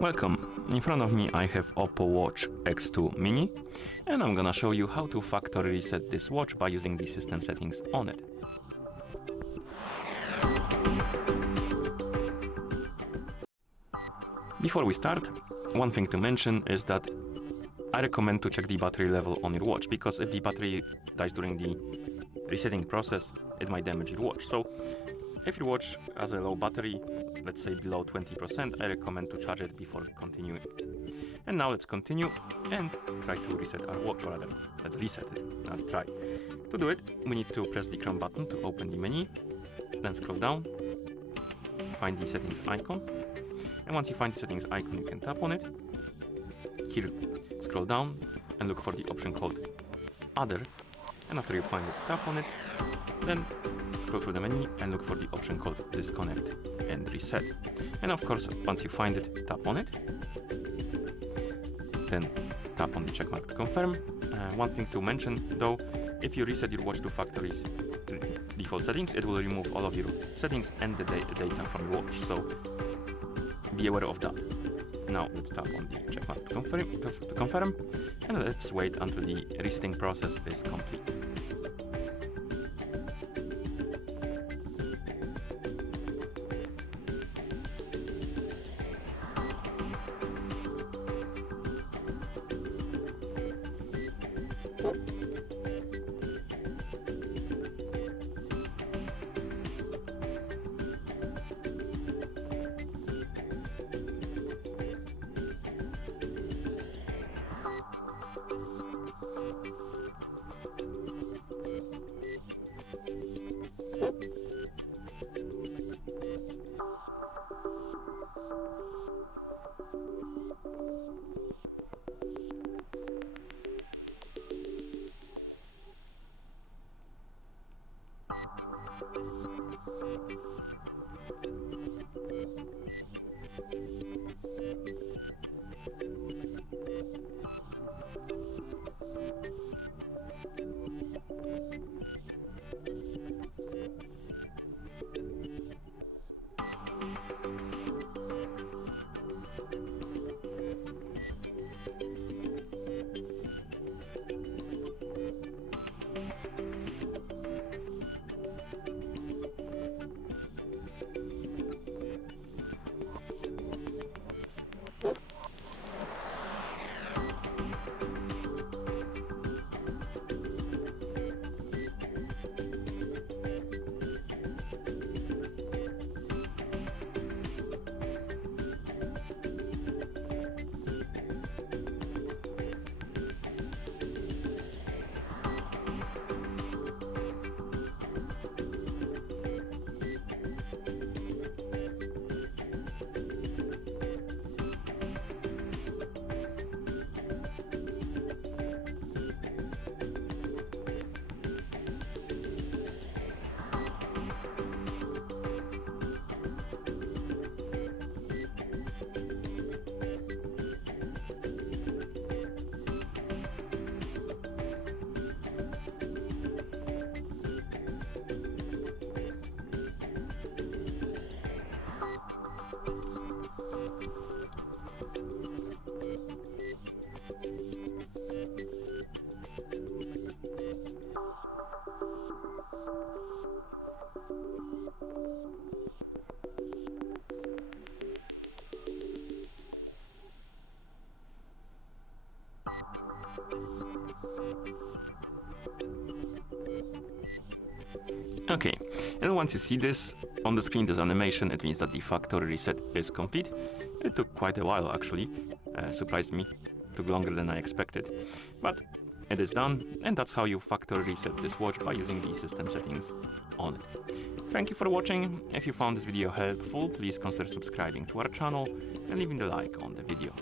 Welcome! In front of me I have OPPO Watch X2 Mini, and I'm gonna show you how to factory reset this watch by using the system settings on it. Before we start, one thing to mention is that I recommend to check the battery level on your watch, because if the battery dies during the resetting process, it might damage your watch. So if your watch has a low battery, let's say below 20%, I recommend to charge it before continuing. And now let's continue and try to reset our watch, or rather, let's reset it, not try. To do it, we need to press the Chrome button to open the menu, then scroll down, find the settings icon, and once you find the settings icon, you can tap on it. Here, scroll down and look for the option called Other, and after you find it, tap on it, then scroll through the menu and look for the option called Disconnect and Reset. And of course, once you find it, tap on it, then tap on the checkmark to confirm. One thing to mention though, if you reset your watch to factory's default settings, it will remove all of your settings and the data from your watch, so be aware of that. Now let's tap on the checkmark to confirm, and let's wait until the resetting process is complete. Okay, and once you see this on the screen, this animation, it means that the factory reset is complete. It took quite a while actually, surprised me, took longer than I expected, but it is done, and that's how you factory reset this watch by using the system settings on it. Thank you for watching. If you found this video helpful, please consider subscribing to our channel and leaving the like on the video.